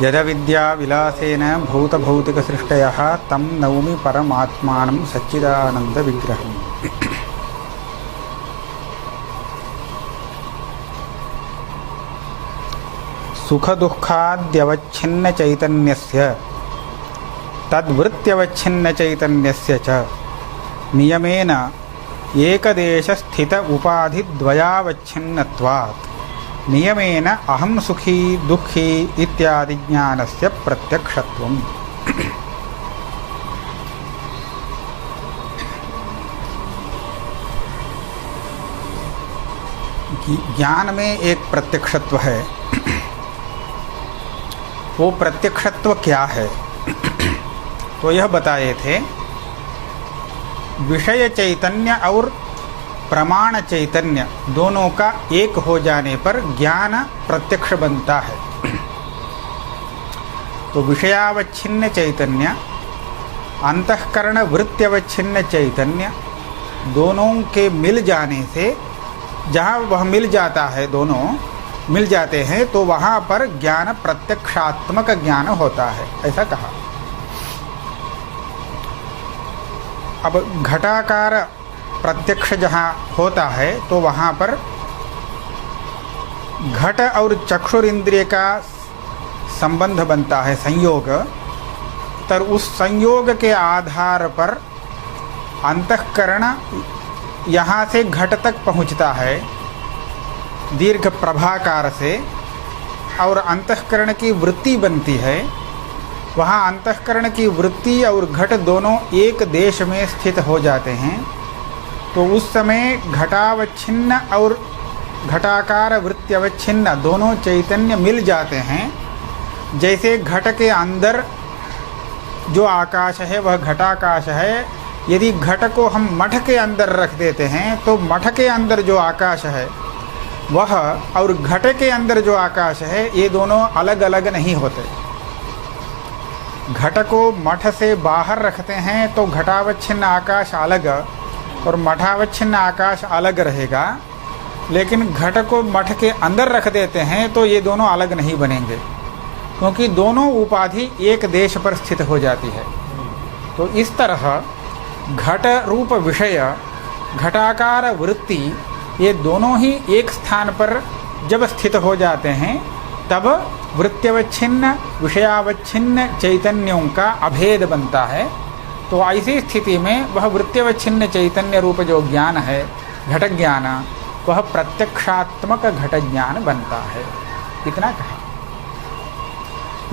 यदविद्याविलासेन भूतभौतिकसृष्टयः तं नौमि परमात्मानं सच्चिदानन्दविग्रहम्। सुखदुःखाद्यवच्छिन्नचैतन्यस्य तद्वृत्त्यवच्छिन्नचैतन्यस्य च नियमेन एकदेशस्थित उपाधिद्वयावच्छिन्नत्वात् नियमेन अहं सुखी दुःखी इत्यादि ज्ञानस्य प्रत्यक्षत्वम्। ज्ञान में एक प्रत्यक्षत्व है। वो प्रत्यक्षत्व क्या है? तो यह बताए थे, विषय चैतन्य और प्रमाण चैतन्य दोनों का एक हो जाने पर ज्ञान प्रत्यक्ष बनता है। तो विषयावच्छिन्न चैतन्य, अंतःकरण वृत्त्यवच्छिन्न चैतन्य दोनों के मिल जाने से, जहाँ वह मिल जाता है, दोनों मिल जाते हैं तो वहाँ पर ज्ञान प्रत्यक्षात्मक ज्ञान होता है, ऐसा कहा। अब घटाकार प्रत्यक्ष जहाँ होता है तो वहाँ पर घट और चक्षुर इंद्रिय का संबंध बनता है, संयोग। तर उस संयोग के आधार पर अंतःकरण यहाँ से घट तक पहुँचता है दीर्घ प्रभाकार से, और अंतःकरण की वृत्ति बनती है। वहाँ अंतःकरण की वृत्ति और घट दोनों एक देश में स्थित हो जाते हैं। तो उस समय घटावच्छिन्न और घटाकार वृत्त्यवच्छिन्न दोनों चैतन्य मिल जाते हैं। जैसे घट के अंदर जो आकाश है वह घटाकाश है। यदि घट को हम मठ के अंदर रख देते हैं तो मठ के अंदर जो आकाश है वह और घट के अंदर जो आकाश है ये दोनों अलग अलग नहीं होते। घट को मठ से बाहर रखते हैं तो घटावच्छिन्न आकाश अलग और मठावच्छिन्न आकाश अलग रहेगा। लेकिन घट को मठ के अंदर रख देते हैं तो ये दोनों अलग नहीं बनेंगे, क्योंकि दोनों उपाधि एक देश पर स्थित हो जाती है। तो इस तरह घट रूप विषय, घटाकार वृत्ति, ये दोनों ही एक स्थान पर जब स्थित हो जाते हैं तब वृत्त्यवच्छिन्न विषयावच्छिन्न चैतन्यों का अभेद बनता है। तो ऐसी स्थिति में वह वृत्त्यवच्छिन्न चैतन्य रूप जो ज्ञान है, घट ज्ञान, वह प्रत्यक्षात्मक घट ज्ञान बनता है। इतना कहा।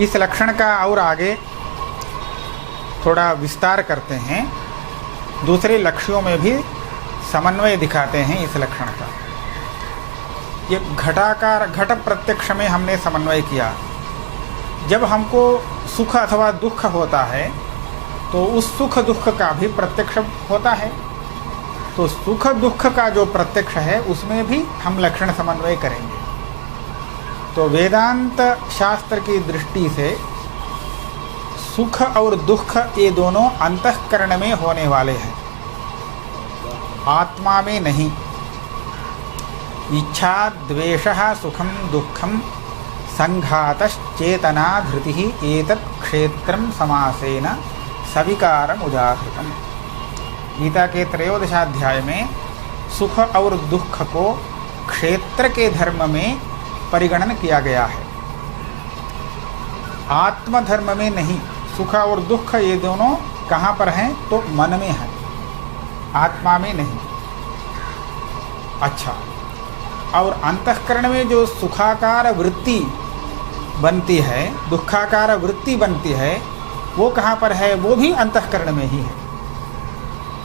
इस लक्षण का और आगे थोड़ा विस्तार करते हैं। दूसरे लक्ष्यों में भी समन्वय दिखाते हैं इस लक्षण का। ये घटाकार घट प्रत्यक्ष में हमने समन्वय किया। जब हमको सुख अथवा दुख होता है तो उस सुख दुख का भी प्रत्यक्ष होता है। तो सुख दुख का जो प्रत्यक्ष है उसमें भी हम लक्षण समन्वय करेंगे। तो वेदांत शास्त्र की दृष्टि से सुख और दुख ये दोनों अंतःकरण में होने वाले हैं, आत्मा में नहीं। इच्छा द्वेषः सुखम दुखम संघातश्चेतना धृतिः एतत् क्षेत्रं समासेन सविकारम उदाहृतम्। गीता के 13वें अध्याय में सुख और दुख को क्षेत्र के धर्म में परिगणन किया गया है, आत्मधर्म में नहीं। सुख और दुख ये दोनों कहाँ पर हैं? तो मन में है, आत्मा में नहीं। अच्छा, और अंतःकरण में जो सुखाकार वृत्ति बनती है, दुखाकार वृत्ति बनती है, वो कहाँ पर है? वो भी अंतःकरण में ही है।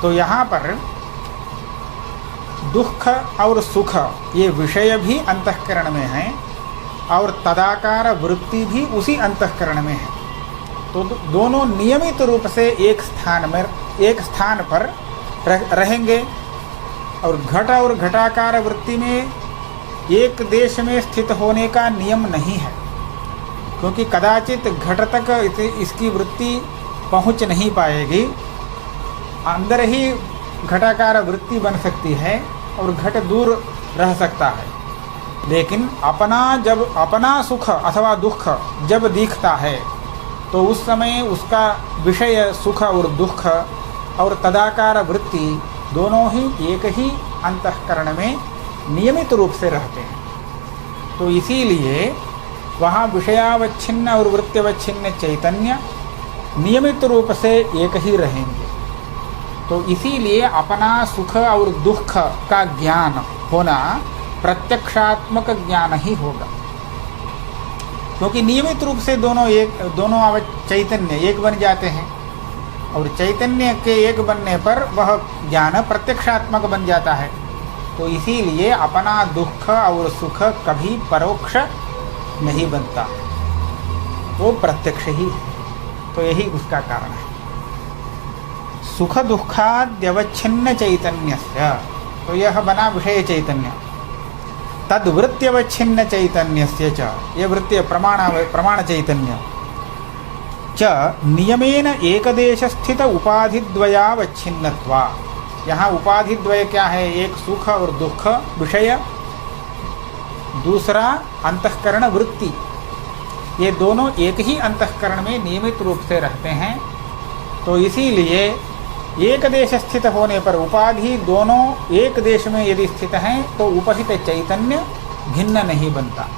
तो यहाँ पर दुख और सुख ये विषय भी अंतःकरण में है और तदाकार वृत्ति भी उसी अंतःकरण में है। तो दोनों नियमित रूप से एक स्थान पर रहेंगे। और घट और घटाकार वृत्ति में एक देश में स्थित होने का नियम नहीं है, क्योंकि कदाचित घट तक इसकी वृत्ति पहुंच नहीं पाएगी। अंदर ही घटाकार वृत्ति बन सकती है और घट दूर रह सकता है। लेकिन अपना सुख अथवा दुख जब दिखता है तो उस समय उसका विषय सुख और दुख और तदाकार वृत्ति दोनों ही एक ही अंतःकरण में नियमित रूप से रहते हैं। तो इसीलिए वहाँ विषयावच्छिन्न और वृत्त्यवच्छिन्न चैतन्य नियमित रूप से एक ही रहेंगे। तो इसीलिए अपना सुख और दुख का ज्ञान होना प्रत्यक्षात्मक ज्ञान ही होगा, क्योंकि नियमित रूप से दोनों चैतन्य एक बन जाते हैं और चैतन्य के एक बनने पर वह ज्ञान प्रत्यक्षात्मक बन जाता है। तो इसीलिए अपना दुख और सुख कभी परोक्ष नहीं बनता, वो प्रत्यक्ष ही है। तो यही उसका कारण है। सुख दुखाद्यवच्छिन्न चैतन्यस्य, तो यह बना विषय चैतन्य। तद्वृत्त्यवच्छिन्न चैतन्यस्य च, ये वृत्ति प्रमाण चैतन्य च नियमेन एकदेश स्थित उपाधिद्वयावच्छिन्नत्वा। यहाँ उपाधिद्वय क्या है? एक सुख और दुख विषय, दूसरा अंतःकरण वृत्ति। ये दोनों एक ही अंतःकरण में नियमित रूप से रहते हैं। तो इसीलिए एक देश स्थित होने पर उपाधि दोनों एक देश में यदि स्थित हैं तो उपहित चैतन्य भिन्न नहीं बनता।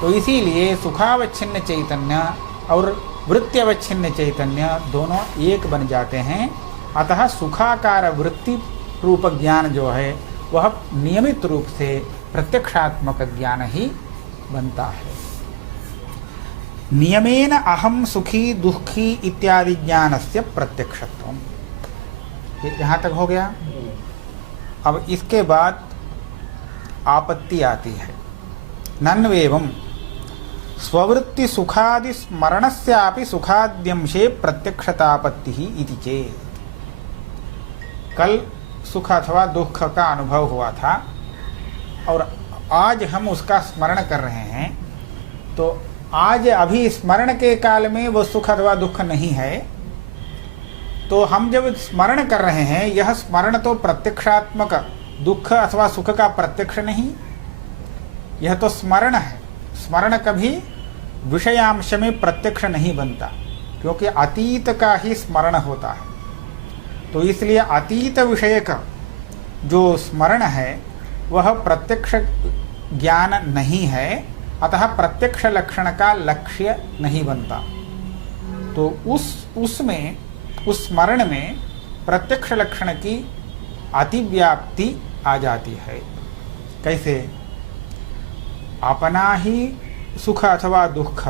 तो इसीलिए सुखावच्छिन्न चैतन्य और वृत्त्यवच्छिन्न चैतन्य दोनों एक बन जाते हैं। अतः सुखाकार वृत्ति रूप ज्ञान जो है वह नियमित रूप से प्रत्यक्षात्मक ज्ञान ही बनता है। नियमेन अहम सुखी दुखी इत्यादि ज्ञानस्य प्रत्यक्षत्वम्। यहाँ तक हो गया। अब इसके बाद आपत्ति आती है। नन्वेवं स्ववृत्ति सुखादि स्मरणस्यापि सुखाद्यंशे प्रत्यक्षतापत्ति ही इति चेत्। कल सुख अथवा दुख का अनुभव हुआ था और आज हम उसका स्मरण कर रहे हैं, तो आज अभी स्मरण के काल में वो सुख अथवा दुख नहीं है। तो हम जब स्मरण कर रहे हैं, यह स्मरण तो प्रत्यक्षात्मक दुख अथवा सुख का प्रत्यक्ष नहीं, यह तो स्मरण है। स्मरण कभी विषयांश में प्रत्यक्ष नहीं बनता, क्योंकि अतीत का ही स्मरण होता है। तो इसलिए अतीत विषय का जो स्मरण है वह प्रत्यक्ष ज्ञान नहीं है, अतः प्रत्यक्ष लक्षण का लक्ष्य नहीं बनता। तो उसमें उस स्मरण में प्रत्यक्ष लक्षण की अतिव्याप्ति आ जाती है। कैसे? अपना ही सुख अथवा दुख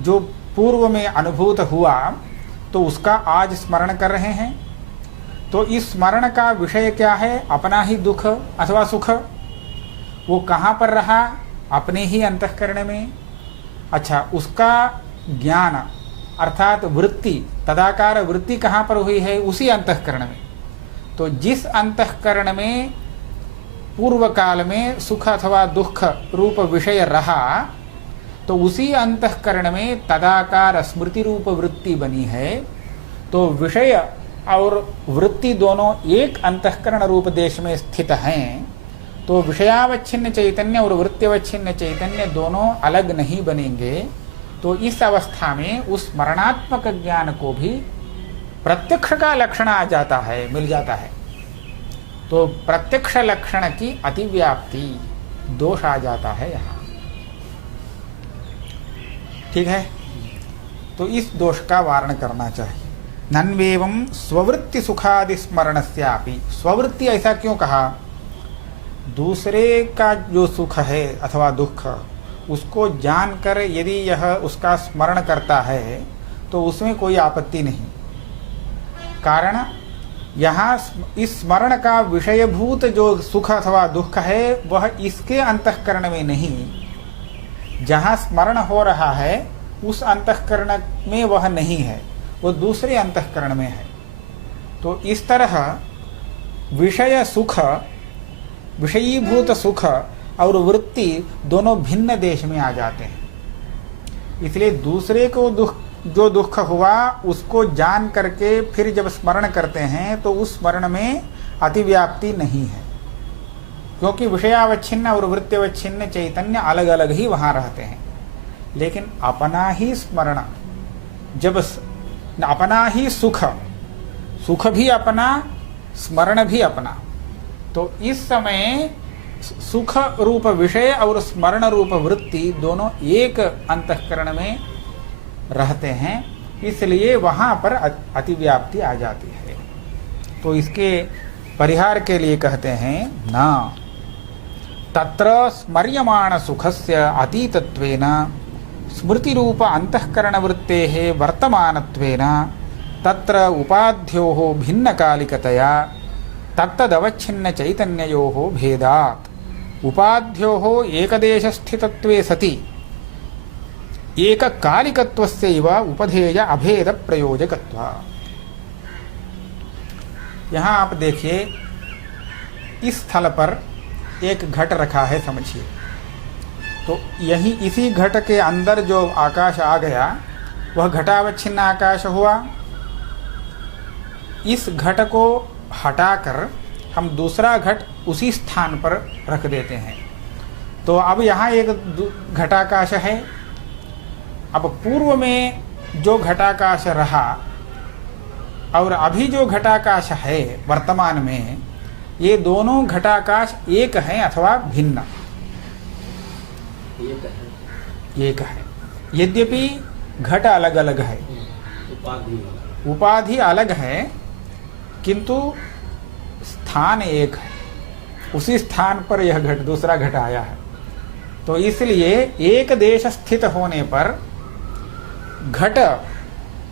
जो पूर्व में अनुभूत हुआ तो उसका आज स्मरण कर रहे हैं। तो इस स्मरण का विषय क्या है? अपना ही दुख अथवा सुख। वो कहाँ पर रहा? अपने ही अंतःकरण में। अच्छा, उसका ज्ञान अर्थात वृत्ति, तदाकार वृत्ति कहाँ पर हुई है? उसी अंतःकरण में। तो जिस अंतःकरण में पूर्व काल में सुख अथवा दुख रूप विषय रहा, तो उसी अंतःकरण में तदाकार स्मृति रूप वृत्ति बनी है। तो विषय और वृत्ति दोनों एक अंतःकरण रूप देश में स्थित हैं। तो विषयावच्छिन्न चैतन्य और वृत्त्यवच्छिन्न चैतन्य दोनों अलग नहीं बनेंगे। तो इस अवस्था में उस स्मरणात्मक ज्ञान को भी प्रत्यक्ष का लक्षण आ जाता है, मिल जाता है। तो प्रत्यक्ष लक्षण की अतिव्याप्ति दोष आ जाता है यहाँ। ठीक है, तो इस दोष का वारण करना चाहिए। नन्वेवं स्ववृत्ति सुखादि स्मरणस्यापि। स्ववृत्ति ऐसा क्यों कहा? दूसरे का जो सुख है अथवा दुख, उसको जानकर यदि यह उसका स्मरण करता है तो उसमें कोई आपत्ति नहीं। कारण यहाँ इस स्मरण का विषयभूत जो सुख अथवा दुख है वह इसके अंतःकरण में नहीं। जहाँ स्मरण हो रहा है उस अंतःकरण में वह नहीं है, वो दूसरे अंतःकरण में है। तो इस तरह विषय सुख, विषयीभूत सुख और वृत्ति दोनों भिन्न देश में आ जाते हैं। इसलिए दूसरे को जो दुख हुआ उसको जान करके फिर जब स्मरण करते हैं तो उस स्मरण में अतिव्याप्ति नहीं है। क्योंकि विषयावच्छिन्न और वृत्त्यवच्छिन्न चैतन्य अलग अलग ही वहां रहते हैं। लेकिन अपना ही स्मरण, जब अपना ही सुख, सुख भी अपना, स्मरण भी अपना, तो इस समय सुख रूप विषय और स्मरण रूप वृत्ति दोनों एक अंतःकरण में रहते हैं, इसलिए वहां पर अतिव्याप्ति आ जाती है। तो इसके परिहार के लिए कहते हैं न तत्र स्मर्यमाण सुखस्य अतीतत्वेन स्मृति रूप अंतःकरण वृत्तेः वर्तमानत्वेन तत्र उपाध्योः भिन्नकालिकतया तत्तदवच्छिन्न चैतन्ययोः भेदात् उपाध्योः एकदेशस्थितत्वे सति एककालिकत्वस्यैव उपधेय अभेद प्रयोजकत्वात्। यहाँ आप देखिए, इस स्थल पर एक घट रखा है, समझिए। तो यही इसी घट के अंदर जो आकाश आ गया वह घटावच्छिन्न आकाश हुआ। इस घट को हटाकर हम दूसरा घट उसी स्थान पर रख देते हैं। तो अब यहाँ एक घटाकाश है। अब पूर्व में जो घटाकाश रहा और अभी जो घटाकाश है वर्तमान में, ये दोनों घटाकाश एक हैं अथवा भिन्न? एक है। यद्यपि घट अलग अलग है, उपाधि अलग है, किंतु स्थान एक है। उसी स्थान पर यह घट, दूसरा घट आया है। तो इसलिए एक देश स्थित होने पर घट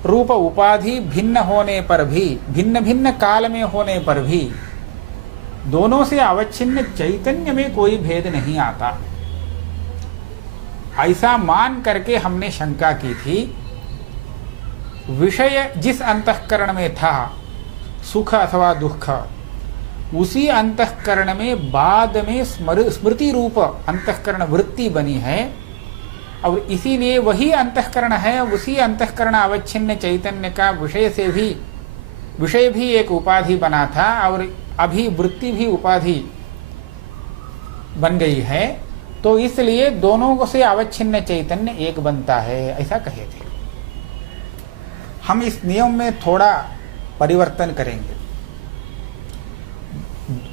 रूप उपाधि भिन्न होने पर भी, भिन्न भिन्न काल में होने पर भी दोनों से अवच्छिन्न चैतन्य में कोई भेद नहीं आता। ऐसा मान करके हमने शंका की थी। विषय जिस अंतःकरण में था, सुख अथवा दुख, उसी अंतःकरण में बाद में स्मृति रूप अंतःकरण वृत्ति बनी है, और इसीलिए वही अंतःकरण है, उसी अंतःकरण अवच्छिन्न चैतन्य का विषय भी एक उपाधि बना था और अभी वृत्ति भी उपाधि बन गई है। तो इसलिए दोनों से अवच्छिन्न चैतन्य एक बनता है, ऐसा कहे थे। हम इस नियम में थोड़ा परिवर्तन करेंगे।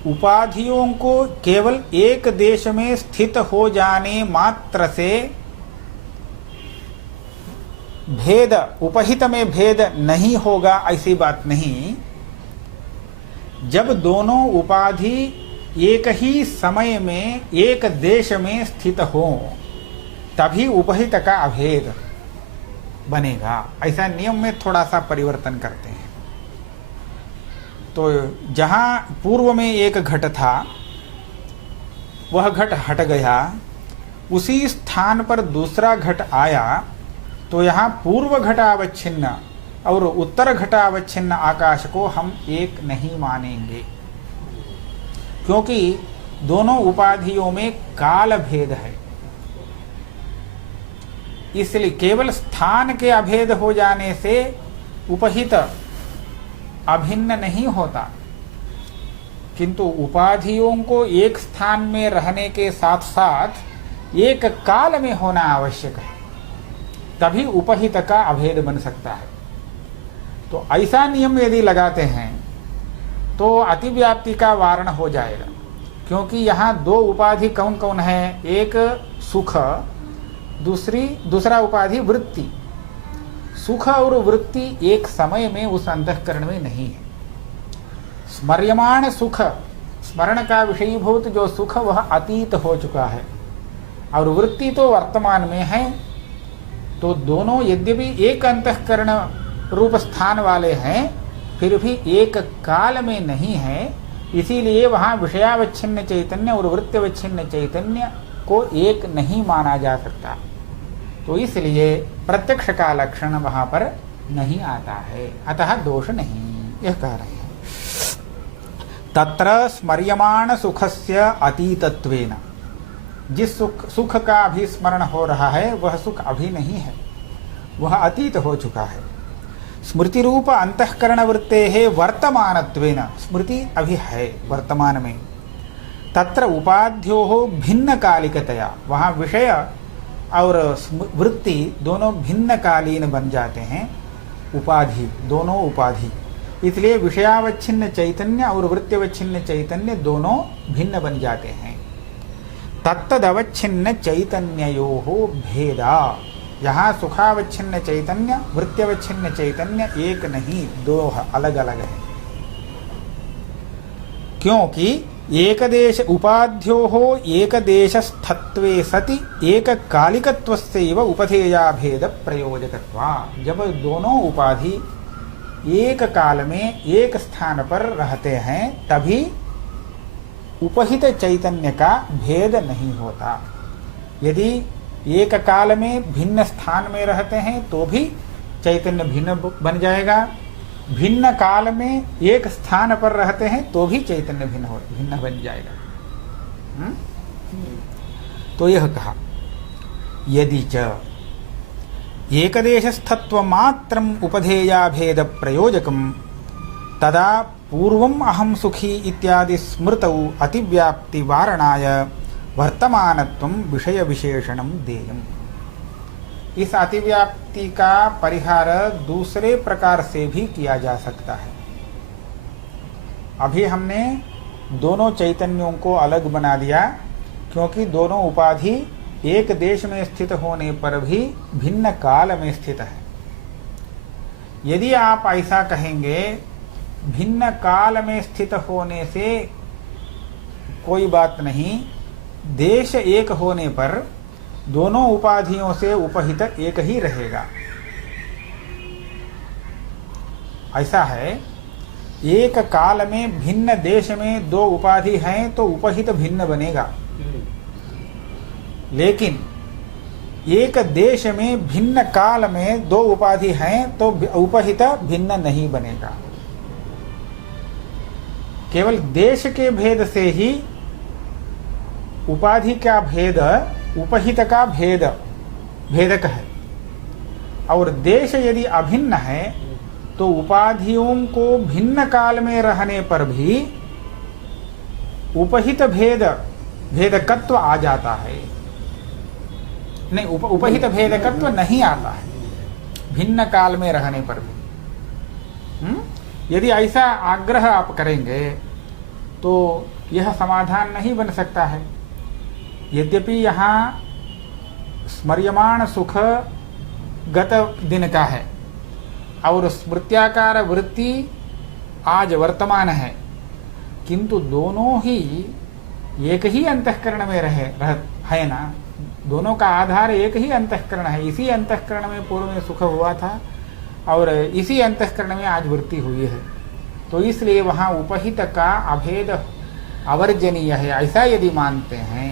उपाधियों को केवल एक देश में स्थित हो जाने मात्र से भेद, उपहित में भेद नहीं होगा, ऐसी बात नहीं। जब दोनों उपाधि एक ही समय में एक देश में स्थित हो, तभी उपहित का अभेद बनेगा। ऐसा नियम में थोड़ा सा परिवर्तन करते हैं। तो जहां पूर्व में एक घट था, वह घट हट गया, उसी स्थान पर दूसरा घट आया, तो यहाँ पूर्व घटावच्छिन्न और उत्तर घटावच्छिन्न आकाश को हम एक नहीं मानेंगे, क्योंकि दोनों उपाधियों में काल भेद है। इसलिए केवल स्थान के अभेद हो जाने से उपहित अभिन्न नहीं होता, किंतु उपाधियों को एक स्थान में रहने के साथ साथ एक काल में होना आवश्यक है, तभी उपहित का अभेद बन सकता है। तो ऐसा नियम यदि लगाते हैं तो अतिव्याप्ति का वारण हो जाएगा, क्योंकि यहाँ दो उपाधि कौन कौन है? एक सुख, दूसरा उपाधि वृत्ति। सुख और वृत्ति एक समय में उस अंतःकरण में नहीं है। स्मर्यमाण सुख, स्मरण का विषयीभूत जो सुख, वह अतीत हो चुका है, और वृत्ति तो वर्तमान में है। तो दोनों यद्यपि एक अंतःकरण रूप स्थान वाले हैं, फिर भी एक काल में नहीं है। इसीलिए वहां विषयावच्छिन्न चैतन्य और वृत्त्यवच्छिन्न चैतन्य को एक नहीं माना जा सकता। तो इसलिए प्रत्यक्ष का लक्षण वहां पर नहीं आता है, अतः दोष नहीं, यह कह रहे हैं। तत्र स्मर्यमाण सुखस्य अतीतत्वेन, जिस सुख का अभी स्मरण हो रहा है वह सुख अभी नहीं है, वह अतीत हो चुका है। स्मृति रूप अंतःकरण वृत्ते है वर्तमानत्वेन, स्मृति अभी है वर्तमान में। तत्र उपाध्योः भिन्नकालिकतया, वहाँ विषय और वृत्ति दोनों भिन्नकालीन बन जाते हैं, उपाधि दोनों उपाधि, इसलिए विषयावच्छिन्न चैतन्य और वृत्त्यवच्छिन्न चैतन्य दोनों भिन्न बन जाते हैं। तत्तदवच्छिन्न चैतन्ययोः भेदा, यहाँ सुखावच्छिन्न चैतन्य वृत्त्यवच्छिन्न चैतन्य एक नहीं, दो अलग अलग है, क्योंकि एकदेश उपाध्योः एकदेशस्थत्वे सति एककालिकत्वस्यैव उपधेया भेद प्रयोजकत्वात्। जब दोनों उपाधि एक काल में एक स्थान पर रहते हैं तभी उपहित चैतन्य का भेद नहीं होता। यदि एक काल में भिन्न स्थान में रहते हैं तो भी चैतन्य भिन्न बन जाएगा, भिन्न काल में एक स्थान पर रहते हैं तो भी चैतन्य भिन्न बन जाएगा। तो यह कहा यदि च एकदेशस्थत्वमात्रम् उपधेया भेद प्रयोजकम् तदा पूर्वम् अहं सुखी इत्यादि स्मृतौ अतिव्याप्ति वारणाय वर्तमानत्वं विषय विशेषणं देयम्। इस अतिव्याप्ति का परिहार दूसरे प्रकार से भी किया जा सकता है। अभी हमने दोनों चैतन्यों को अलग बना दिया, क्योंकि दोनों उपाधि एक देश में स्थित होने पर भी भिन्न काल में स्थित है। यदि आप ऐसा कहेंगे भिन्न काल में स्थित होने से कोई बात नहीं, देश एक होने पर दोनों उपाधियों से उपहित एक ही रहेगा। ऐसा है, एक काल में भिन्न देश में दो उपाधि हैं तो उपहित भिन्न बनेगा, लेकिन एक देश में भिन्न काल में दो उपाधि हैं तो उपहित भिन्न नहीं बनेगा। केवल देश के भेद से ही उपाधि का भेद उपहित का भेदक है, और देश यदि अभिन्न है तो उपाधियों को भिन्न काल में रहने पर भी उपहित भेदकत्व आ जाता है। नहीं, उपहित भेदकत्व नहीं आता है भिन्न काल में रहने पर भी। यदि ऐसा आग्रह आप करेंगे तो यह समाधान नहीं बन सकता है। यद्यपि यहाँ स्मर्यमाण सुख गत दिन का है और स्मृत्याकार वृत्ति आज वर्तमान है, किंतु दोनों ही एक ही अंतःकरण में है ना, दोनों का आधार एक ही अंतःकरण है। इसी अंतःकरण में पूर्व में सुख हुआ था और इसी अंतःकरण में आज वृत्ति हुई है, तो इसलिए वहाँ उपहित का अभेद अवर्जनीय है। ऐसा यदि मानते हैं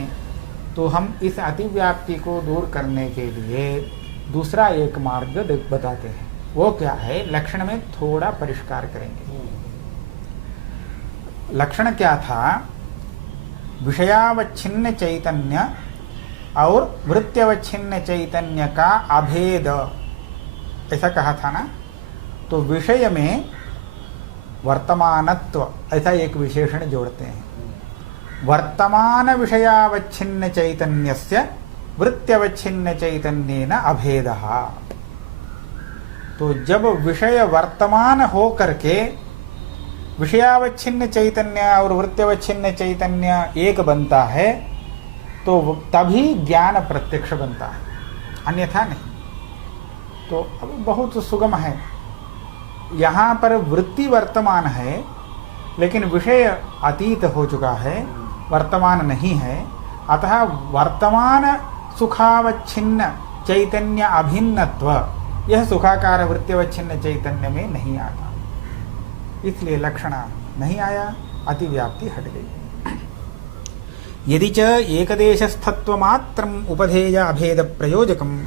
तो हम इस अतिव्याप्ति को दूर करने के लिए दूसरा एक मार्ग बताते हैं। वो क्या है? लक्षण में थोड़ा परिष्कार करेंगे। लक्षण क्या था? विषयावच्छिन्न चैतन्य और वृत्त्यवच्छिन्न चैतन्य का अभेद, ऐसा कहा था ना। तो विषय में वर्तमानत्व ऐसा एक विशेषण जोड़ते हैं। वर्तमान विषयावच्छिन्न चैतन्यस्य वृत्त्यवच्छिन्न चैतन्येन अभेदः। तो जब विषय वर्तमान हो करके विषयावच्छिन्न चैतन्य और वृत्त्यवच्छिन्न चैतन्य एक बनता है तो तभी ज्ञान प्रत्यक्ष बनता है, अन्यथा नहीं। तो अब बहुत सुगम है। यहाँ पर वृत्ति वर्तमान है लेकिन विषय अतीत हो चुका है, वर्तमान नहीं है। अतः वर्तमान सुखावच्छिन्न चैतन्य अभिन्नत्व यह सुखाकार वृत्त्यवच्छिन्न चैतन्य में नहीं आता, इसलिए लक्षण नहीं आया, अतिव्याप्ति हट गई। यदि च एकदेशस्थत्वमात्रम् उपधेय अभेद प्रयोजकम्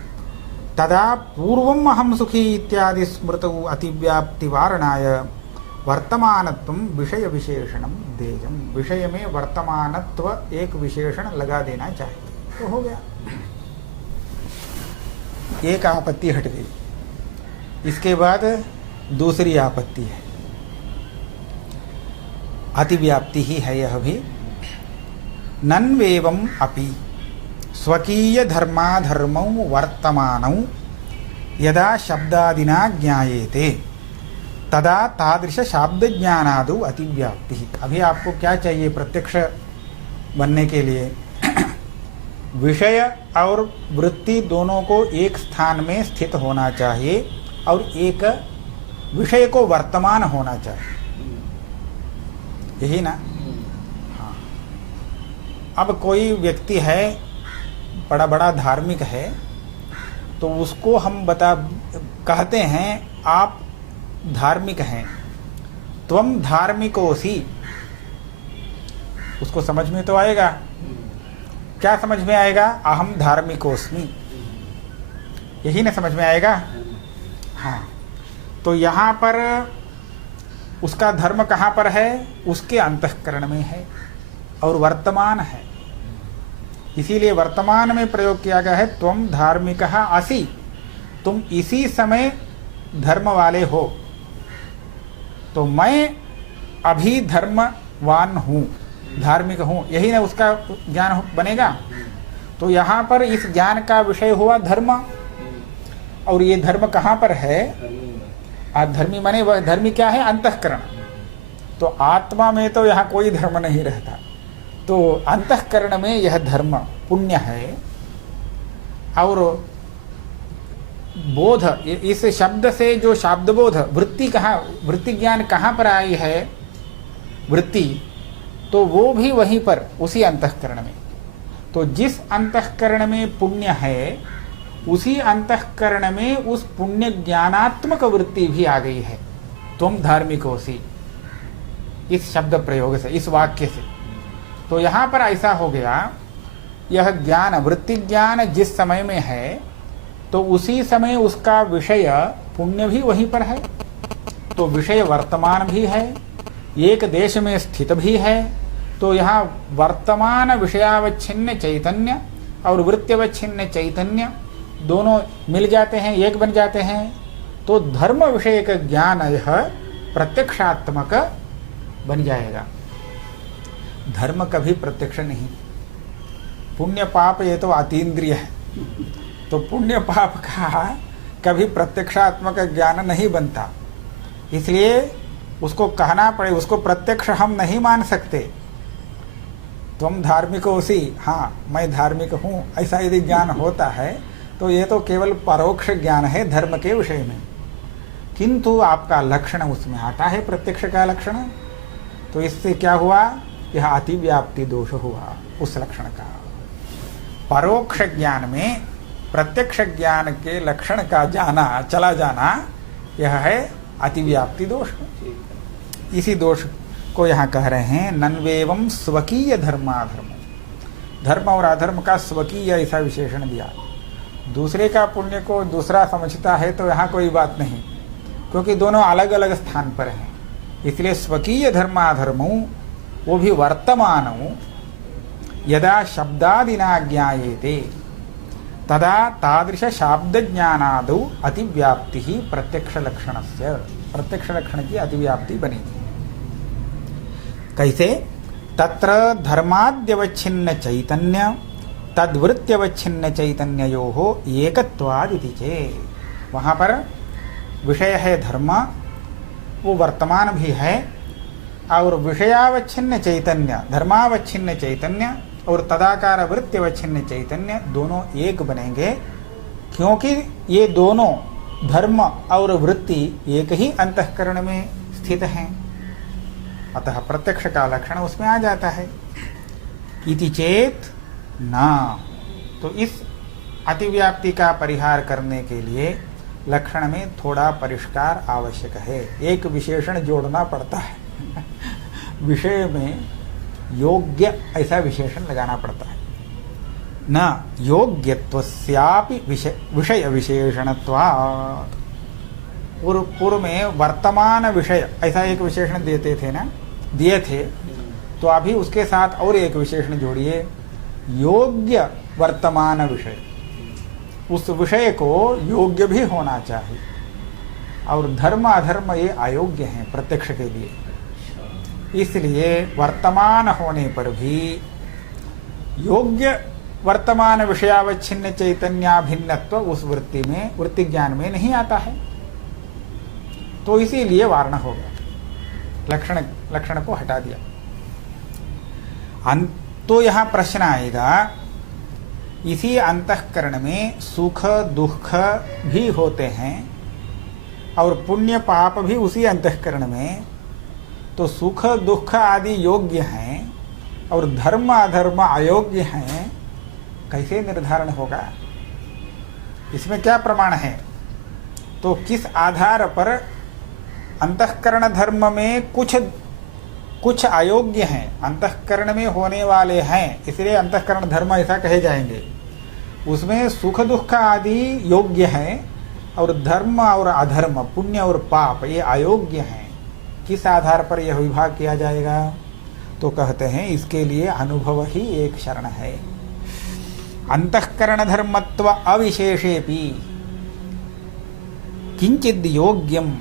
तदा पूर्वम् अहं सुखी इत्यादि स्मृतौ अतिव्याप्ति वारणाय वर्तमानत्वं विषय विशेषणं देयम्। विषय में वर्तमानत्व एक विशेषण लगा देना चाहिए, तो हो गया, एक आपत्ति हट गई। इसके बाद दूसरी आपत्ति है, अतिव्याप्ति ही है यह भी। नन्वेवम् अपि स्वकीय धर्माधर्मौ वर्तमानौ यदा शब्दादिना ज्ञायेते तदा तादृश शाब्द ज्ञानादौ अतिव्याप्ति। अभी आपको क्या चाहिए प्रत्यक्ष बनने के लिए? विषय और वृत्ति दोनों को एक स्थान में स्थित होना चाहिए और एक विषय को वर्तमान होना चाहिए, यही ना? हाँ। अब कोई व्यक्ति है बड़ा बड़ा धार्मिक है, तो उसको हम कहते हैं आप धार्मिक हैं, त्वम धार्मिकोसी। उसको समझ में तो आएगा? क्या समझ में आएगा? अहम धार्मिकोस्मि, यही ना समझ में आएगा? हाँ। तो यहाँ पर उसका धर्म कहाँ पर है? उसके अंतःकरण में है और वर्तमान है, इसीलिए वर्तमान में प्रयोग किया गया है। त्वम धार्मिकः असि, तुम इसी समय धर्म वाले हो। तो मैं अभी धर्मवान हूँ, धार्मिक हूँ, यही ना उसका ज्ञान बनेगा। तो यहाँ पर इस ज्ञान का विषय हुआ धर्म, और ये धर्म कहाँ पर है? धर्मी माने वह धर्मी क्या है? अंतःकरण। तो आत्मा में तो यहाँ कोई धर्म नहीं रहता, तो अंतःकरण में यह धर्म पुण्य है। और बोध, इस शब्द से जो शब्द बोध, वृत्ति कहाँ, वृत्ति ज्ञान कहाँ पर आई है? वृत्ति तो वो भी वहीं पर, उसी अंतःकरण में। तो जिस अंतःकरण में पुण्य है, उसी अंतःकरण में उस पुण्य ज्ञानात्मक वृत्ति भी आ गई है। तुम धार्मिकोसी, इस शब्द प्रयोग से, इस वाक्य से। तो यहाँ पर ऐसा हो गया, यह ज्ञान, वृत्ति ज्ञान जिस समय में है, तो उसी समय उसका विषय पुण्य भी वहीं पर है। तो विषय वर्तमान भी है, एक देश में स्थित भी है। तो यहाँ वर्तमान विषयावच्छिन्न चैतन्य और वृत्त्यवच्छिन्न चैतन्य दोनों मिल जाते हैं, एक बन जाते हैं। तो धर्म विषय का ज्ञान यह प्रत्यक्षात्मक बन जाएगा। धर्म कभी प्रत्यक्ष नहीं, पुण्य पाप ये तो अतीन्द्रिय है, तो पुण्य पाप का कभी प्रत्यक्षात्मक ज्ञान नहीं बनता। इसलिए उसको कहना पड़े, उसको प्रत्यक्ष हम नहीं मान सकते। तुम धार्मिकोसी, हाँ मैं धार्मिक हूँ, ऐसा यदि ज्ञान होता है तो ये तो केवल परोक्ष ज्ञान है धर्म के विषय में, किंतु आपका लक्षण उसमें आता है प्रत्यक्ष का लक्षण। तो इससे क्या हुआ? यह अतिव्याप्ति दोष हुआ उस लक्षण का। परोक्ष ज्ञान में प्रत्यक्ष ज्ञान के लक्षण का जाना, चला जाना, यह है अतिव्याप्ति दोष। इसी दोष को यहाँ कह रहे हैं, नन्वेवं स्वकीय धर्माधर्म। धर्म और अधर्म का स्वकीय ऐसा विशेषण दिया। दूसरे का पुण्य को दूसरा समझता है तो यहाँ कोई बात नहीं, क्योंकि दोनों अलग अलग स्थान पर हैं। इसलिए स्वकीय धर्माधर्मों वो भी वर्तमानों यदा शब्दादिना ज्ञायेते तदा तादृश शाब्द ज्ञानादौ अतिव्याप्ति ही प्रत्यक्ष लक्षणस्य, प्रत्यक्ष लक्षण की अतिव्याप्ति बनेगी। कैसे? तत्र धर्माद्यवच्छिन्न चैतन्य तद्वृत्त्यवच्छिन्न चैतन्ययोः एकत्वादिति चेत्, वहाँ पर विषय है धर्म, वो वर्तमान भी है, और विषयावच्छिन्न चैतन्य, धर्मावच्छिन्न चैतन्य और तदाकार वृत्त्यवच्छिन्न चैतन्य दोनों एक बनेंगे, क्योंकि ये दोनों धर्म और वृत्ति एक ही अंतःकरण में स्थित हैं। अतः प्रत्यक्ष का लक्षण उसमें आ जाता है। इति चेत ना, तो इस अतिव्याप्ति का परिहार करने के लिए लक्षण में थोड़ा परिष्कार आवश्यक है, एक विशेषण जोड़ना पड़ता है। विषय में योग्य ऐसा विशेषण लगाना पड़ता है। न योग्यत्वस्यापि विषय विशेषणत्वात्, पूर्व में वर्तमान विषय ऐसा एक विशेषण देते थे ना, दिए थे, तो अभी उसके साथ और एक विशेषण जोड़िए, योग्य वर्तमान विषय। उस विषय को योग्य भी होना चाहिए, और धर्म अधर्म ये अयोग्य हैं प्रत्यक्ष के लिए। इसलिए वर्तमान होने पर भी योग्य वर्तमान विषयावच्छिन्न चैतन्याभिन्नत्व उस वृत्ति में, वृत्ति ज्ञान में नहीं आता है, तो इसीलिए वारण हो गया, लक्षण को हटा दिया। तो यहां प्रश्न आएगा, इसी अंतःकरण में सुख दुख भी होते हैं और पुण्य पाप भी उसी अंतःकरण में, तो सुख दुख आदि योग्य हैं और धर्म अधर्म अयोग्य हैं, कैसे निर्धारण होगा? इसमें क्या प्रमाण है? तो किस आधार पर अंतःकरण धर्म में कुछ अयोग्य हैं, अंतःकरण में होने वाले हैं, इसलिए अंतःकरण धर्म ऐसा कहे जाएंगे, उसमें सुख दुख आदि योग्य हैं और धर्म और अधर्म, पुण्य और पाप ये अयोग्य हैं, किस आधार पर यह विभाग किया जाएगा? तो कहते हैं इसके लिए अनुभव ही एक शरण है। अंतःकरण धर्मत्व अविशेषेपि किंचिद योग्यम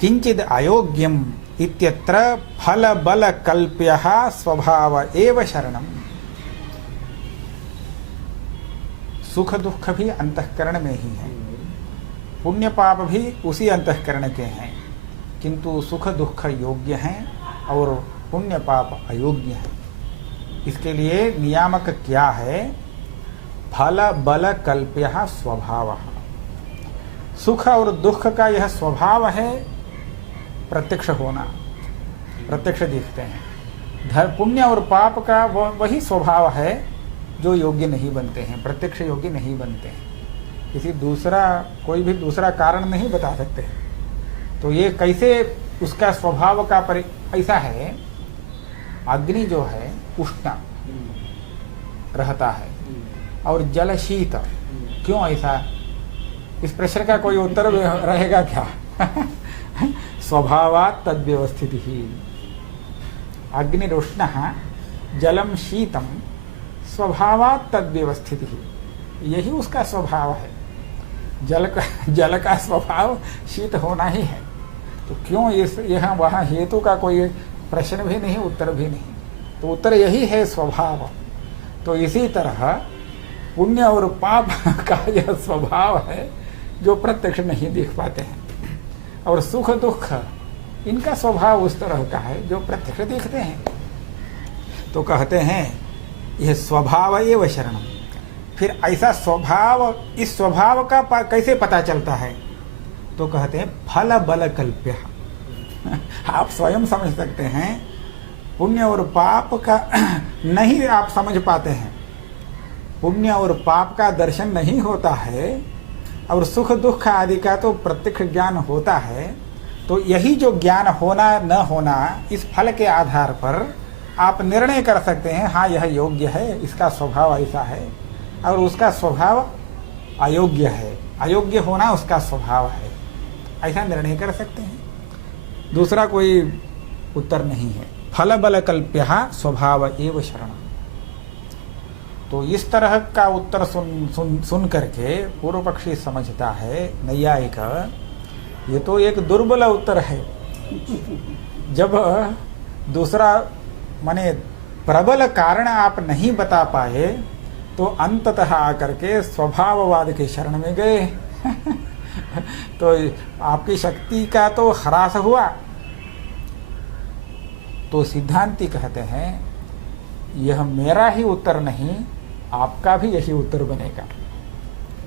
किंचिद अयोग्यम इत्यत्र फल बल कल्प्यः स्वभाव एव शरणम। सुख दुख भी अंतःकरण में ही है, पुण्य पाप भी उसी अंतःकरण के हैं, किंतु सुख दुख योग्य हैं और पुण्य पाप अयोग्य हैं। इसके लिए नियामक क्या है? फल बल कल्प्यः स्वभावः। सुख और दुख का यह स्वभाव है प्रत्यक्ष होना, प्रत्यक्ष दिखते हैं। पुण्य और पाप का वही स्वभाव है जो योग्य नहीं बनते हैं, प्रत्यक्ष योग्य नहीं बनते हैं। किसी दूसरा, कोई भी दूसरा कारण नहीं बता सकते हैं। तो ये कैसे उसका स्वभाव का ऐसा है, अग्नि जो है उष्ण रहता है और जल शीत, क्यों ऐसा? इस प्रश्न का कोई उत्तर रहेगा क्या? स्वभावात् तद्व्यवस्थिति ही। अग्निरुष्णः जलम शीतम स्वभावात् तद्व्यवस्थिति ही, यही उसका स्वभाव है। जल का स्वभाव शीत होना ही है, तो क्यों यहाँ वहाँ हेतु का कोई प्रश्न भी नहीं, उत्तर भी नहीं, तो उत्तर यही है स्वभाव। तो इसी तरह पुण्य और पाप का यह स्वभाव है जो प्रत्यक्ष नहीं देख पाते हैं, और सुख दुख इनका स्वभाव उस तरह का है जो प्रत्यक्ष देखते हैं। तो कहते हैं यह स्वभाव एव शरणम। फिर ऐसा स्वभाव, इस स्वभाव का कैसे पता चलता है? तो कहते हैं फल बल कल्प्य। आप स्वयं समझ सकते हैं, पुण्य और पाप का नहीं आप समझ पाते हैं, पुण्य और पाप का दर्शन नहीं होता है और सुख दुख आदि का तो प्रत्यक्ष ज्ञान होता है। तो यही जो ज्ञान होना न होना, इस फल के आधार पर आप निर्णय कर सकते हैं, हाँ यह योग्य है, इसका स्वभाव ऐसा है, और उसका स्वभाव अयोग्य है, अयोग्य होना उसका स्वभाव है, ऐसा निर्णय कर सकते हैं। दूसरा कोई उत्तर नहीं है। फल बल कल्प्यः स्वभाव एव शरण। तो इस तरह का उत्तर सुन करके पूर्व पक्षी समझता है, नैयायिक, ये तो एक दुर्बल उत्तर है। जब दूसरा माने प्रबल कारण आप नहीं बता पाए तो अंततः आकर के स्वभाववाद के शरण में गए। तो आपकी शक्ति का तो ह्रास हुआ। तो सिद्धांती कहते हैं यह मेरा ही उत्तर नहीं, आपका भी यही उत्तर बनेगा,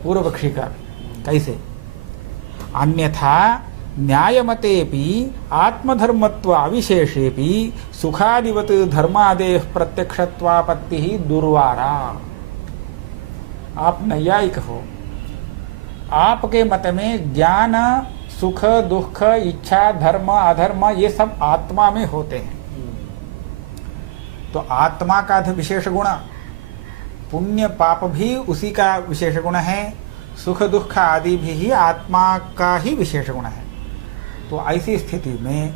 पूर्व पक्षी का भी। कैसे? अन्यथा न्यायमतेपि आत्मधर्मत्व अविशेषेपि सुखादिवत धर्मादेः प्रत्यक्षत्वापत्ति ही दुर्वारा। आप नैयायिक हो, आपके मत में ज्ञान, सुख दुख, इच्छा, धर्म अधर्म ये सब आत्मा में होते हैं। तो आत्मा का विशेष गुण, पुण्य पाप भी उसी का विशेष गुण है, सुख दुख आदि भी ही आत्मा का ही विशेष गुण है। तो ऐसी स्थिति में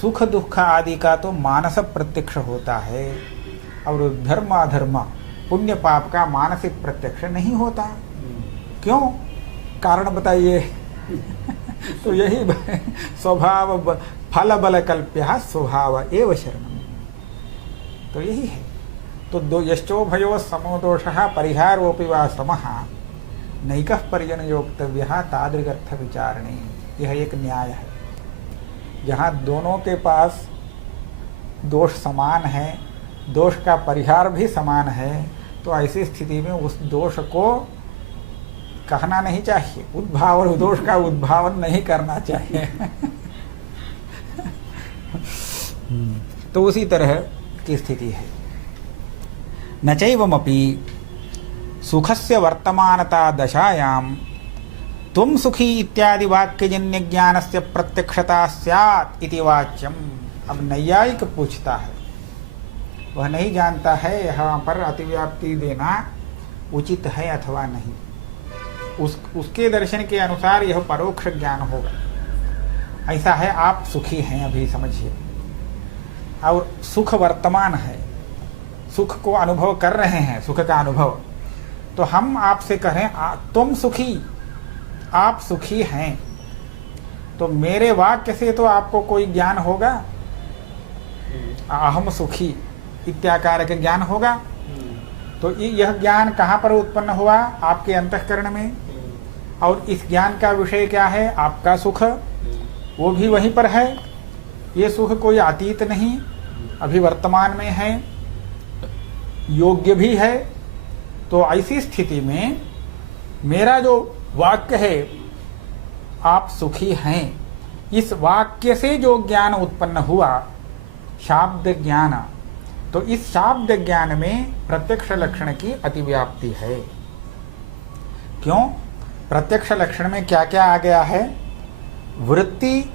सुख दुख आदि का तो मानस प्रत्यक्ष होता है और धर्म अधर्म, पुण्य पाप का मानसिक प्रत्यक्ष नहीं होता। क्यों? कारण बताइए। तो यही स्वभाव फल बल कल्प्यः स्वभाव एव शरणम। तो यही है। तो यश्चोभयो समो दोषः परिहारोऽपि वा समः नैकः पर्यनयोक्तव्यः तादृगर्थ विचारणे। यह एक न्याय है। जहाँ दोनों के पास दोष समान है, दोष का परिहार भी समान है, तो ऐसी स्थिति में उस दोष को कहना नहीं चाहिए, उद्भाव और दोष का उद्भावन नहीं करना चाहिए। तो उसी तरह की स्थिति है। न चैवमपि सुखस्य वर्तमानता दशायां तुम सुखी इत्यादि वाक्यजन्य ज्ञानस्य प्रत्यक्षता स्यात् इति वाच्यम। अब नैयायिक पूछता है, वह नहीं जानता है यहाँ पर अतिव्याप्ति देना उचित है अथवा नहीं। उसके दर्शन के अनुसार यह परोक्ष ज्ञान होगा। ऐसा है, आप सुखी हैं अभी समझिए, और सुख वर्तमान है, सुख को अनुभव कर रहे हैं, सुख का अनुभव। तो हम आपसे कहें तुम सुखी, आप सुखी हैं, तो मेरे वाक्य से तो आपको कोई ज्ञान होगा, अहम सुखी इत्याकार के ज्ञान होगा। तो यह ज्ञान कहाँ पर उत्पन्न हुआ? आपके अंतःकरण में। और इस ज्ञान का विषय क्या है? आपका सुख, वो भी वहीं पर है। ये सुख कोई अतीत नहीं, अभी वर्तमान में है, योग्य भी है। तो ऐसी स्थिति में मेरा जो वाक्य है आप सुखी हैं, इस वाक्य से जो ज्ञान उत्पन्न हुआ शाब्द ज्ञान, तो इस शाब्द ज्ञान में प्रत्यक्ष लक्षण की अतिव्याप्ति है। क्यों? प्रत्यक्ष लक्षण में क्या क्या आ गया है? वृत्ति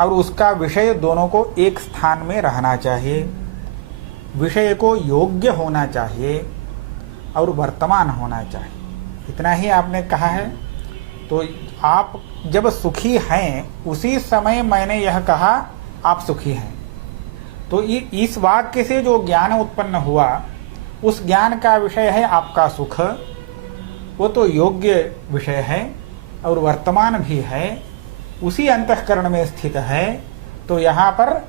और उसका विषय दोनों को एक स्थान में रहना चाहिए, विषय को योग्य होना चाहिए और वर्तमान होना चाहिए। इतना ही आपने कहा है। तो आप जब सुखी हैं उसी समय मैंने यह कहा आप सुखी हैं। तो इस वाक्य से जो ज्ञान उत्पन्न हुआ उस ज्ञान का विषय है आपका सुख, वो तो योग्य विषय है और वर्तमान भी है, उसी अंतःकरण में स्थित है। तो यहाँ पर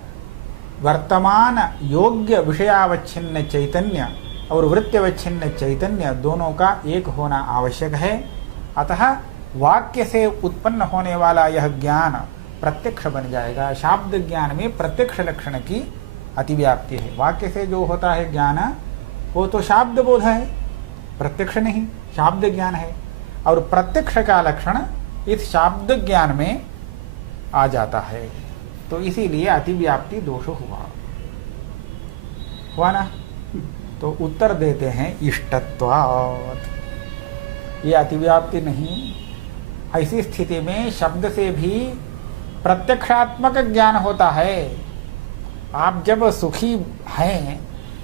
वर्तमान योग्य विषयावच्छिन्न चैतन्य और वृत्त्यवच्छिन्न चैतन्य दोनों का एक होना आवश्यक है। अतः वाक्य से उत्पन्न होने वाला यह ज्ञान प्रत्यक्ष बन जाएगा। शाब्द ज्ञान में प्रत्यक्ष लक्षण की अतिव्याप्ति है। वाक्य से जो होता है ज्ञान वो तो शाब्द बोध है, प्रत्यक्ष नहीं, शाब्द ज्ञान है। और प्रत्यक्ष का लक्षण इस शाब्द ज्ञान में आ जाता है। तो इसीलिए अतिव्याप्ति दोष हुआ ना। तो उत्तर देते हैं इष्टत्वात्, ये अतिव्याप्ति नहीं। ऐसी स्थिति में शब्द से भी प्रत्यक्षात्मक ज्ञान होता है। आप जब सुखी हैं,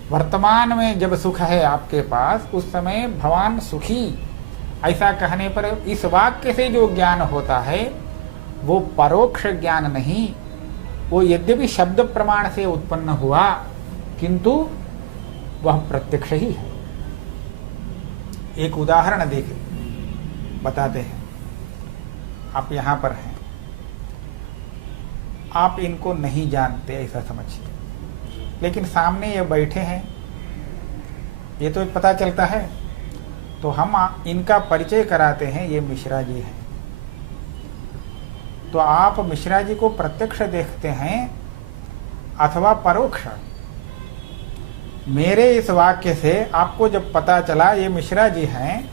वर्तमान में जब सुख है आपके पास, उस समय भगवान सुखी ऐसा कहने पर इस वाक्य से जो ज्ञान होता है वो परोक्ष ज्ञान नहीं, वो यद्यपि शब्द प्रमाण से उत्पन्न हुआ किंतु वह प्रत्यक्ष ही है। एक उदाहरण देखिए, बताते हैं। आप यहां पर हैं, आप इनको नहीं जानते ऐसा समझिए, लेकिन सामने ये बैठे हैं, ये तो पता चलता है। तो हम इनका परिचय कराते हैं, ये मिश्रा जी हैं। तो आप मिश्रा जी को प्रत्यक्ष देखते हैं अथवा परोक्ष? मेरे इस वाक्य से आपको जब पता चला ये मिश्रा जी हैं,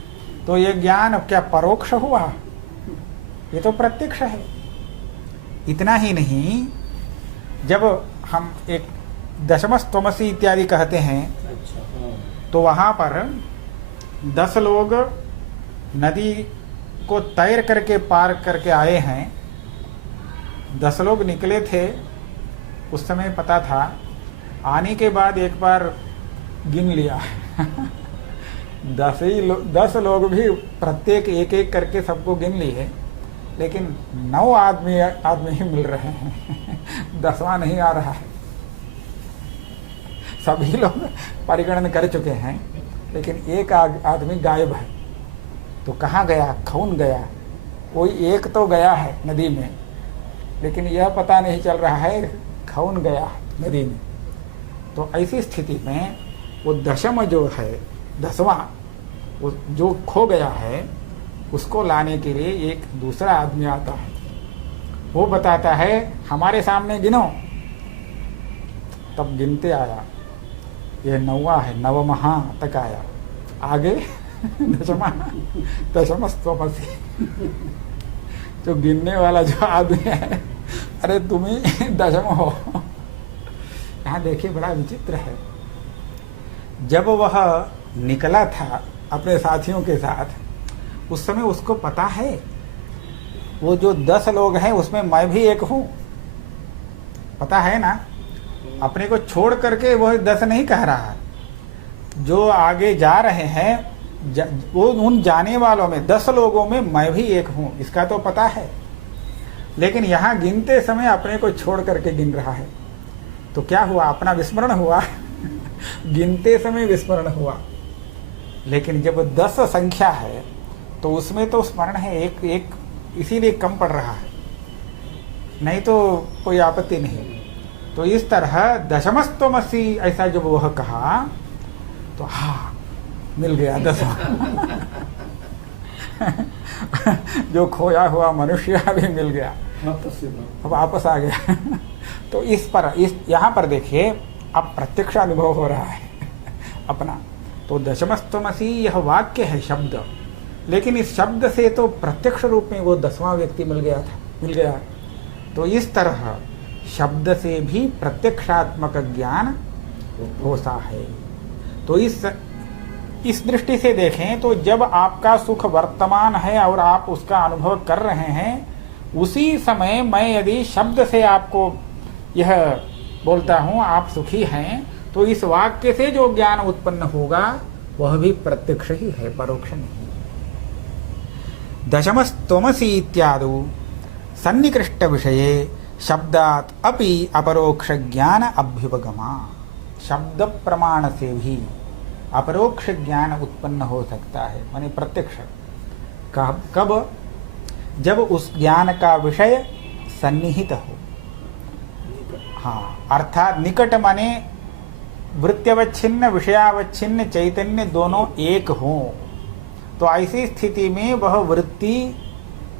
तो ये ज्ञान क्या परोक्ष हुआ? ये तो प्रत्यक्ष है। इतना ही नहीं, जब हम एक दशमस्त्वमसि इत्यादि कहते हैं, तो वहां पर 10 लोग नदी को तैर करके पार करके आए हैं। 10 लोग निकले थे, उस समय पता था। आने के बाद एक बार गिन लिया 10 लोग भी प्रत्येक एक एक करके सबको गिन लिए, लेकिन 9 आदमी ही मिल रहे हैं 10वां नहीं आ रहा है। सभी लोग परिगणन कर चुके हैं, लेकिन एक आदमी गायब है। तो कहाँ गया? खौन गया? कोई एक तो गया है नदी में, लेकिन यह पता नहीं चल रहा है खौन गया नदी में। तो ऐसी स्थिति में वो दशम जो है, 10वां, वो जो खो गया है, उसको लाने के लिए एक दूसरा आदमी आता है। वो बताता है हमारे सामने गिनो। तब गिनते आया, ये 9वां है, 9वां तक आया। आगे दशमस्त्वमसि। जो गिनने वाला जो आदमी है, अरे तुम ही दशम हो। यहाँ देखिए बड़ा विचित्र है। जब वह निकला था अपने साथियों के साथ, उस समय उसको पता है वो जो 10 लोग हैं उसमें मैं भी एक हूं। पता है ना, अपने को छोड़ करके वह 10 नहीं कह रहा है। जो आगे जा रहे हैं वो उन जाने वालों में 10 लोगों में मैं भी एक हूं, इसका तो पता है। लेकिन यहां गिनते समय अपने को छोड़ करके गिन रहा है। तो क्या हुआ, अपना विस्मरण हुआ। गिनते समय विस्मरण हुआ। लेकिन जब 10 संख्या है तो उसमें तो स्मरण है, एक एक इसीलिए कम पड़ रहा है, नहीं तो कोई आपत्ति नहीं। तो इस तरह दशमस्त्वमसि ऐसा जब वह कहा तो हाँ मिल गया 10वां। जो खोया हुआ मनुष्य भी मिल गया, अब वापस आ गया। तो इस यहाँ पर देखिए अब प्रत्यक्ष अनुभव हो रहा है अपना। तो दशमस्त्वमसि यह वाक्य है, शब्द, लेकिन इस शब्द से तो प्रत्यक्ष रूप में वो 10वां व्यक्ति मिल गया। तो इस तरह शब्द से भी प्रत्यक्षात्मक ज्ञान होता है। तो इस दृष्टि से देखें तो जब आपका सुख वर्तमान है और आप उसका अनुभव कर रहे हैं, उसी समय मैं यदि शब्द से आपको यह बोलता हूं आप सुखी हैं, तो इस वाक्य से जो ज्ञान उत्पन्न होगा वह भी प्रत्यक्ष ही है, परोक्ष नहीं। दशमस्त्वमसि इत्यादि सन्निकृष्ट विषये शब्दात् अपि अपरोक्ष ज्ञान अभ्युपगमा। शब्द प्रमाण से भी अपरोक्ष ज्ञान उत्पन्न हो सकता है, माने प्रत्यक्ष। कब? जब उस ज्ञान का विषय सन्निहित हो। हाँ, अर्थात निकट माने वृत्त्यवच्छिन्न विषयावच्छिन्न चैतन्य दोनों एक हों। तो ऐसी स्थिति में वह वृत्ति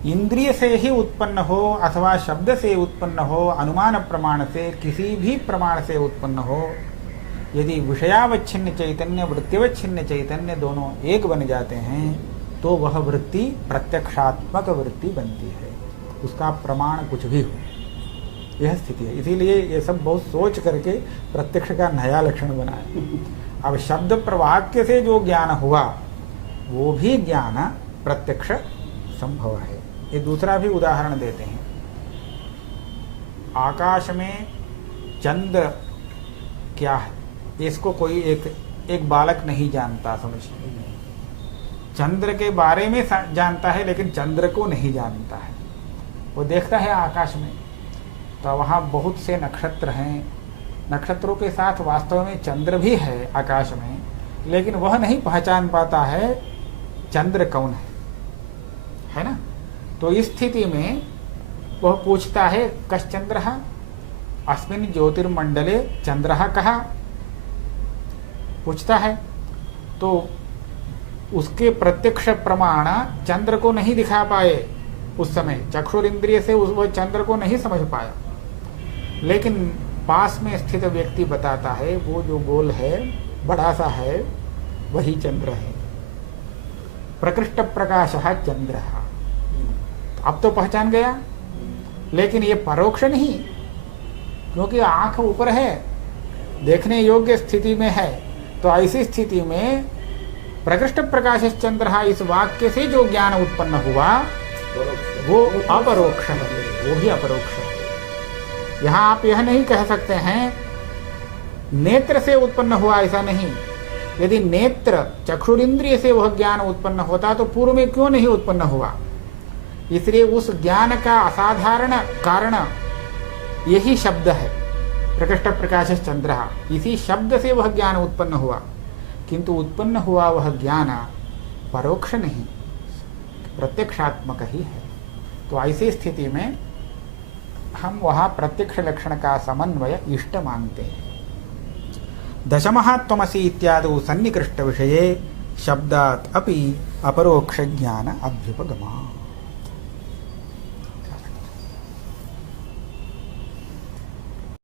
इंद्रिय से ही उत्पन्न हो अथवा शब्द से उत्पन्न हो, अनुमान प्रमाण से, किसी भी प्रमाण से उत्पन्न हो, यदि विषयावच्छिन्न चैतन्य वृत्तिवच्छिन्न चैतन्य दोनों एक बन जाते हैं तो वह वृत्ति प्रत्यक्षात्मक वृत्ति बनती है, उसका प्रमाण कुछ भी हो। यह स्थिति है। इसीलिए ये सब बहुत सोच करके प्रत्यक्ष का नया लक्षण बनाए। अब शब्द प्रवाक्य से जो ज्ञान हुआ वो भी ज्ञान प्रत्यक्ष संभव है। ये दूसरा भी उदाहरण देते हैं। आकाश में चंद्र क्या है, इसको कोई एक बालक नहीं जानता, समझिए। चंद्र के बारे में जानता है लेकिन चंद्र को नहीं जानता है। वो देखता है आकाश में तो वहाँ बहुत से नक्षत्र हैं, नक्षत्रों के साथ वास्तव में चंद्र भी है आकाश में, लेकिन वह नहीं पहचान पाता है चंद्र कौन है ना। तो इस स्थिति में वह पूछता है कश्चंद्रः अस्मिन् ज्योतिर्मंडले चंद्रः कहाँ, पूछता है। तो उसके प्रत्यक्ष प्रमाण चंद्र को नहीं दिखा पाए उस समय, चक्षुरिंद्रिय से वह चंद्र को नहीं समझ पाया, लेकिन पास में स्थित व्यक्ति बताता है वो जो गोल है बड़ा सा है वही चंद्र है, प्रकृष्ट प्रकाशः चंद्रः। अब तो पहचान गया, लेकिन ये परोक्ष नहीं, क्योंकि आंख ऊपर है, देखने योग्य स्थिति में है। तो ऐसी स्थिति में प्रकृष्ट प्रकाश चंद्र इस वाक्य से जो ज्ञान उत्पन्न हुआ वो अपरोक्ष है, वो भी अपरोक्ष है। यहाँ आप यह नहीं कह सकते हैं नेत्र से उत्पन्न हुआ, ऐसा नहीं। यदि नेत्र चक्षुरिंद्रिय से वह ज्ञान उत्पन्न होता तो पूर्व में क्यों नहीं उत्पन्न हुआ। इसलिए उस ज्ञान का असाधारण कारण यही शब्द है, प्रकृष्ट प्रकाश चंद्र। इसी शब्द से वह ज्ञान उत्पन्न हुआ, किंतु उत्पन्न हुआ वह ज्ञान परोक्ष नहीं, प्रत्यक्षात्मक ही है। तो ऐसी स्थिति में हम वहाँ प्रत्यक्ष लक्षण का समन्वय इष्ट मानते हैं। दशमः त्वमसि इत्यादौ सन्निकृष्टविषये शब्दात् अपि अपरोक्षज्ञान अभ्युपगमः।